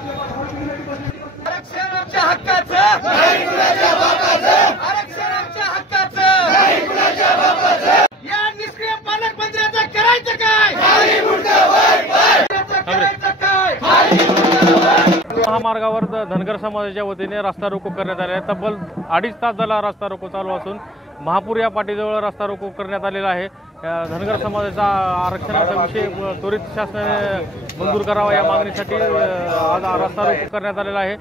आरक्षण आमच्या हक्काचं नाही कुणाच्या बापाचं, आरक्षण आमच्या हक्काचं नाही कुणाच्या बापाचं। या निष्क्रिय पालकमंत्र्याचं करायचं काय? खाली मुंडकं वर वर, करायचं काय? खाली मुंडकं वर। महामार्गावर धनगर समाजाच्या वतीने रस्ता रोको करण्यात आले आहे। तब्बल 2.5 तास झाला रस्ता रोको चालू असून महापूर या पाटीजवळ रस्ता रोको करण्यात आलेला आहे। धनगर समाजाचा आरक्षणाचा विषय त्वरित शासनाने मंजूर करावा या मागणीसाठी आज रस्ता रोको करण्यात आलेला आहे।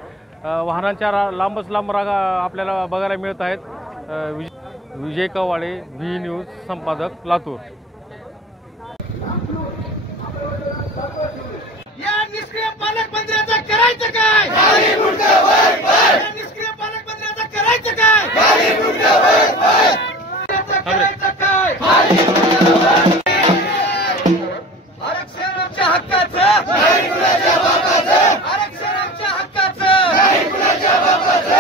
वाहनांच्या लांबच लांब रांगा आपल्याला बघायला मिळत आहेत। विजय कवाळे, व्ही न्यूज, संपादक, लातूर। या निष्क्रिय पालकमंत्र्याचं करायचं काय? खाली मुंडकं वर वर, या निष्क्रिय पालकमंत्र्याचं करायचं काय? खाली मुंडकं वर वर, करायचं काय? खाली मुंडकं वर। आरक्षण आमच्या हक्काचं नाही कुणाच्या बापाचं, आरक्षण आमच्या हक्काचं नाही कुणाच्या बापाचं।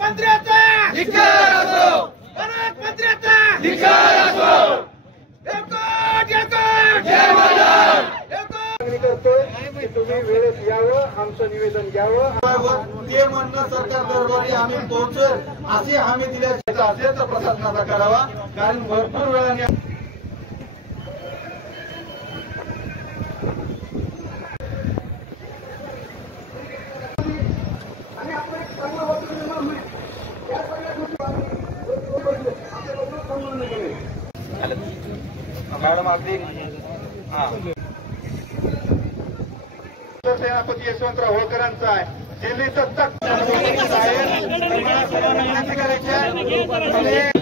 मंत्र्याचा धिक्कार असो, पालकमंत्र्याचा धिक्कार असो। तुम्ही वेळेत यावं, आमचं निवेदन घ्यावं, ते म्हणणं सरकार दरबारी आम्ही पोहोचेल असे हमी दिल्याचा असेल तर प्रशासनाचा करावा, कारण भरपूर वेळाने मॅडम अगदी सेनापती यशवंतराव होळकरांचा आहे। दिल्लीचं करायचं